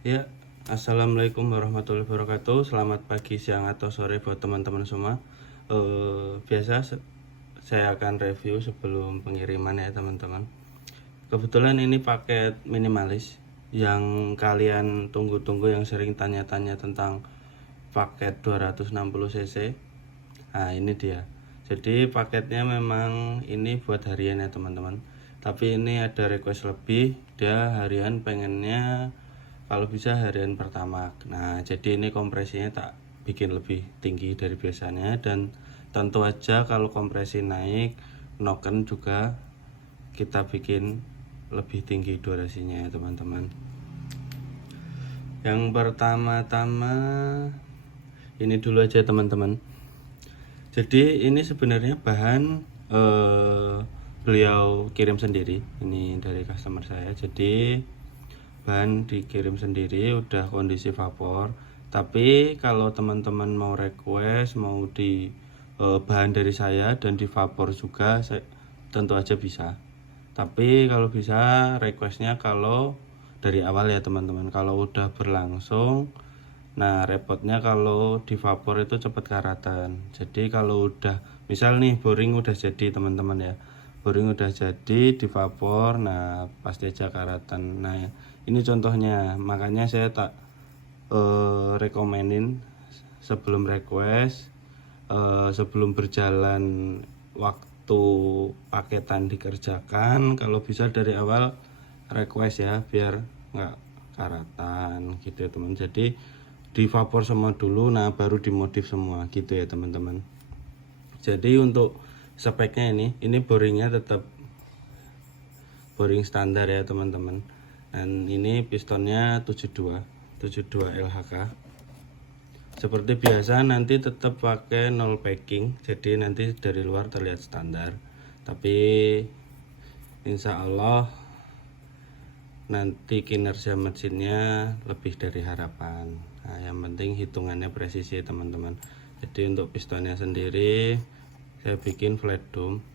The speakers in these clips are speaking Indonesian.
Ya, assalamualaikum warahmatullahi wabarakatuh. Selamat pagi, siang, atau sore buat teman-teman semua. Saya akan review sebelum pengiriman ya teman-teman. Kebetulan ini paket minimalis yang kalian tunggu-tunggu, yang sering tanya-tanya tentang paket 260 cc. Nah ini dia. Jadi paketnya memang ini buat harian ya teman-teman. Tapi ini ada request lebih, dia harian pengennya kalau bisa harian pertama. Nah jadi ini kompresinya tak bikin lebih tinggi dari biasanya, dan tentu aja kalau kompresi naik, noken juga kita bikin lebih tinggi durasinya ya teman-teman. Yang pertama-tama ini dulu aja teman-teman. Jadi ini sebenarnya bahan beliau kirim sendiri, ini dari customer saya. Jadi bahan dikirim sendiri, udah kondisi vapor. Tapi kalau teman-teman mau request, mau di bahan dari saya dan di vapor juga, tentu aja bisa. Tapi kalau bisa requestnya kalau dari awal ya teman-teman. Kalau udah berlangsung, nah repotnya kalau di vapor itu cepat karatan. Jadi kalau udah misal nih boring udah jadi teman-teman ya, boring udah jadi di vapor, nah pasti aja karatan. Nah ini contohnya, makanya saya tak rekomenin sebelum request, sebelum berjalan waktu paketan dikerjakan, kalau bisa dari awal request ya, biar nggak karatan gitu ya teman. Jadi di vapor semua dulu, nah baru dimodif semua gitu ya teman-teman. Jadi untuk speknya ini boringnya tetap boring standar ya teman-teman. Dan ini pistonnya 72 LHK. Seperti biasa nanti tetap pakai 0 packing, jadi nanti dari luar terlihat standar. Tapi insya Allah nanti kinerja mesinnya lebih dari harapan. Nah, yang penting hitungannya presisi teman-teman. Jadi untuk pistonnya sendiri saya bikin flat dome.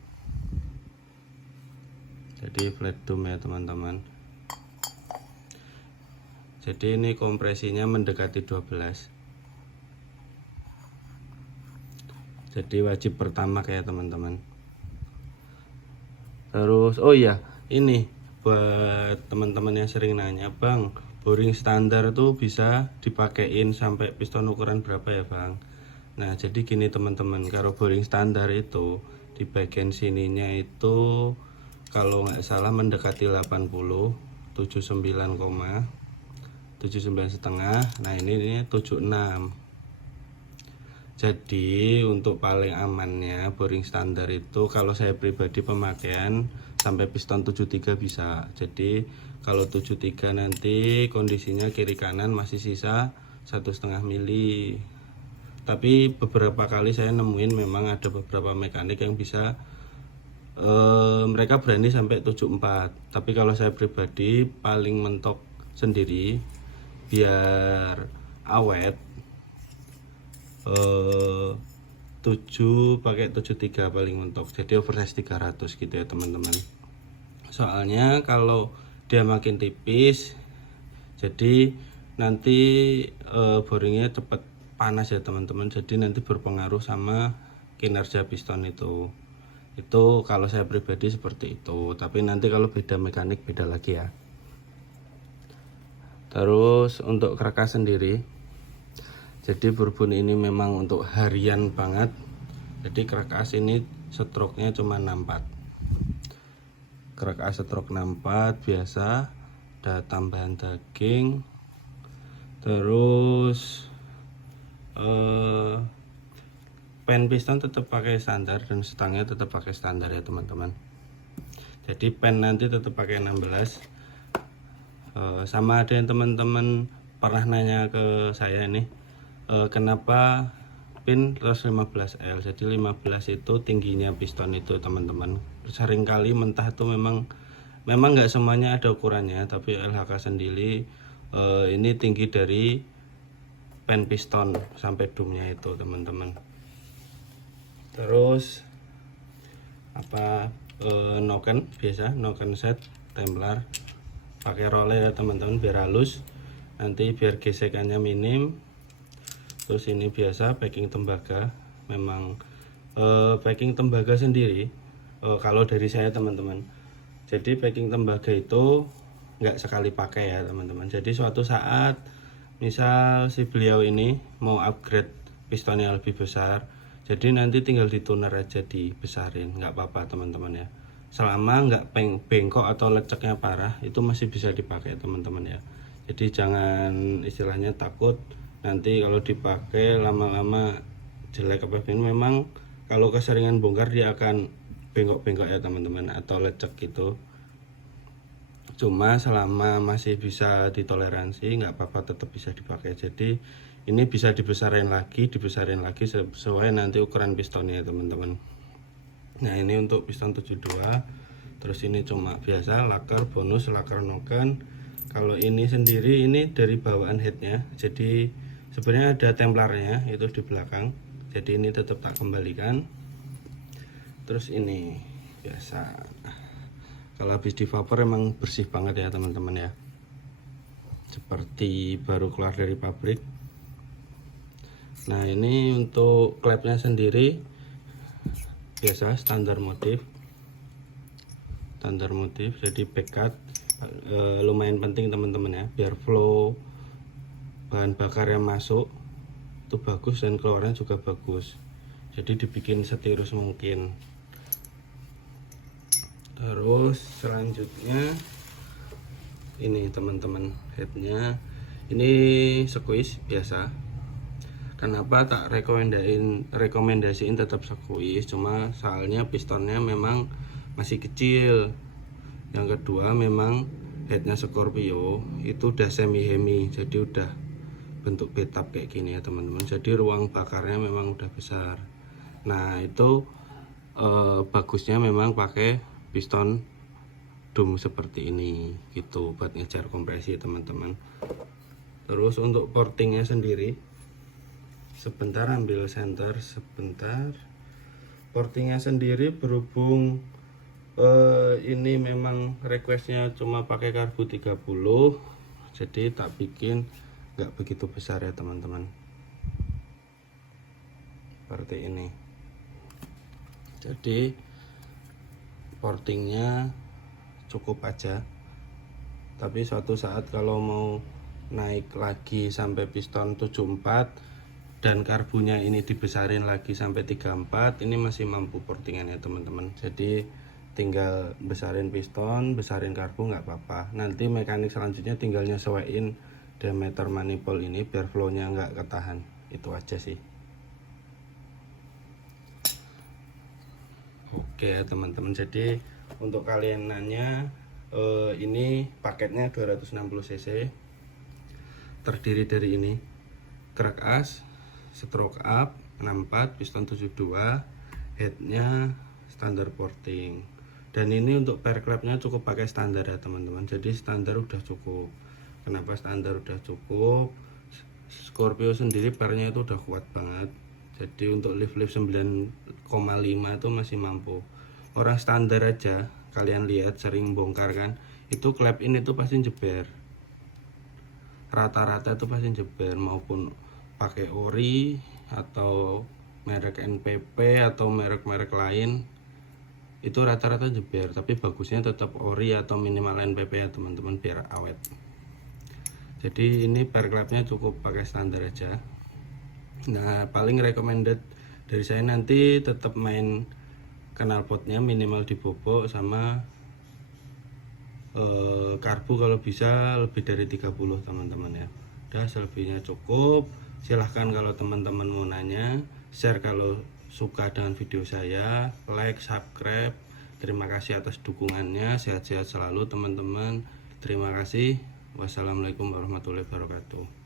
Jadi flat dome ya teman-teman. Jadi ini kompresinya mendekati 12. Jadi wajib pertama kayak teman-teman. Terus oh iya, ini buat teman-teman yang sering nanya, "Bang, boring standar tuh bisa dipakein sampai piston ukuran berapa ya, Bang?" Nah, jadi gini teman-teman, kalau boring standar itu di bagian sininya itu kalau nggak salah mendekati 80, 79 setengah. Nah, ini 76. Jadi untuk paling amannya boring standar itu kalau saya pribadi pemakaian sampai piston 73 bisa. Jadi kalau 73 nanti kondisinya kiri kanan masih sisa 1,5 mili. Tapi beberapa kali saya nemuin memang ada beberapa mekanik yang bisa mereka berani sampai 74. Tapi kalau saya pribadi paling mentok sendiri biar awet, 7 pakai 73 paling mentok, jadi oversize 300 gitu ya teman-teman. Soalnya kalau dia makin tipis, jadi nanti boringnya cepat panas ya teman-teman, jadi nanti berpengaruh sama kinerja piston itu kalau saya pribadi seperti itu. Tapi nanti kalau beda mekanik beda lagi ya. Terus untuk kerkas sendiri, jadi bourbon ini memang untuk harian banget. Jadi kerkas ini stroke-nya cuma 64. Kerkas stroke 64 biasa, ada tambahan daging. Terus pen piston tetap pakai standar dan stangnya tetap pakai standar ya teman-teman. Jadi pen nanti tetap pakai 16. Sama ada yang teman-teman pernah nanya ke saya nih, kenapa pin 115L. Jadi 15 itu tingginya piston itu teman-teman. Seringkali mentah itu memang nggak semuanya ada ukurannya, tapi LHK sendiri ini tinggi dari pen piston sampai dome-nya itu teman-teman. Terus apa noken biasa, noken set Templar pakai roller ya teman-teman biar halus. nanti biar gesekannya minim. Terus ini biasa packing tembaga, memang packing tembaga sendiri kalau dari saya teman-teman, jadi packing tembaga itu nggak sekali pakai ya teman-teman. Jadi suatu saat misal si beliau ini mau upgrade pistonnya lebih besar, jadi nanti tinggal dituner aja, dibesarin, nggak apa-apa teman-teman ya. Selama nggak bengkok atau leceknya parah, itu masih bisa dipakai teman-teman ya. Jadi jangan istilahnya takut nanti kalau dipakai lama-lama jelek apa ini. Memang kalau keseringan bongkar dia akan bengkok-bengkok ya teman-teman, atau lecek gitu. Cuma selama masih bisa ditoleransi nggak apa-apa, tetap bisa dipakai. Jadi ini bisa dibesarin lagi sesuai nanti ukuran pistonnya ya teman-teman. Nah ini untuk piston 72. Terus ini cuma biasa laker bonus, laker noken. Kalau ini sendiri ini dari bawaan headnya, jadi sebenarnya ada templarnya itu di belakang, jadi ini tetap tak kembalikan. Terus ini biasa, kalau habis di vapor emang bersih banget ya teman-teman ya, seperti baru keluar dari pabrik. Nah ini untuk klepnya sendiri biasa standar motif, jadi backcut lumayan penting teman-teman ya, biar flow bahan bakar yang masuk itu bagus dan keluarnya juga bagus, jadi dibikin setirus mungkin. Terus selanjutnya ini teman-teman, headnya ini squeeze biasa. Kenapa tak rekomendasiin tetap squeeze, cuma soalnya pistonnya memang masih kecil. Yang kedua memang headnya Scorpio itu udah semi hemi, jadi udah bentuk betap kayak gini ya teman-teman, jadi ruang bakarnya memang udah besar. Nah itu bagusnya memang pakai piston dum seperti ini gitu buat ngejar kompresi teman-teman. Terus untuk portingnya sendiri, sebentar ambil senter sebentar. Portingnya sendiri berhubung ini memang requestnya cuma pakai karbu 30, jadi tak bikin nggak begitu besar ya teman-teman, seperti ini. Jadi portingnya cukup aja, tapi suatu saat kalau mau naik lagi sampai piston 74 dan karbunya ini dibesarin lagi sampai 34, ini masih mampu portingannya teman-teman. Jadi tinggal besarin piston, besarin karbu nggak apa-apa. Nanti mekanik selanjutnya tinggal nyesuaiin diameter manifold ini biar flownya nggak ketahan, itu aja sih. Oke teman-teman, jadi untuk kalian nanya, ini paketnya 260 cc, terdiri dari ini crack as, stroke up 64, piston 72, headnya standar porting. Dan ini untuk pair clampnya cukup pakai standar ya teman-teman, jadi standar udah cukup. Kenapa standar udah cukup? Scorpio sendiri pairnya itu udah kuat banget, jadi untuk lift 9,5 itu masih mampu. Orang standar aja kalian lihat sering bongkar kan, itu klep ini tuh pasti jeber, rata-rata itu pasti jeber, maupun pakai ori atau merek NPP atau merek-merek lain itu rata-rata jeber. Tapi bagusnya tetap ori atau minimal NPP ya teman-teman, biar awet. Jadi ini pair clampnya cukup pakai standar aja. Nah paling recommended dari saya nanti tetap main knalpotnya minimal dibobok, sama karbu kalau bisa lebih dari 30 teman-teman ya. Udah, selebihnya cukup. Silahkan kalau teman-teman mau nanya, share kalau suka dengan video saya, like, subscribe. Terima kasih atas dukungannya, sehat-sehat selalu teman-teman. Terima kasih. Wassalamualaikum warahmatullahi wabarakatuh.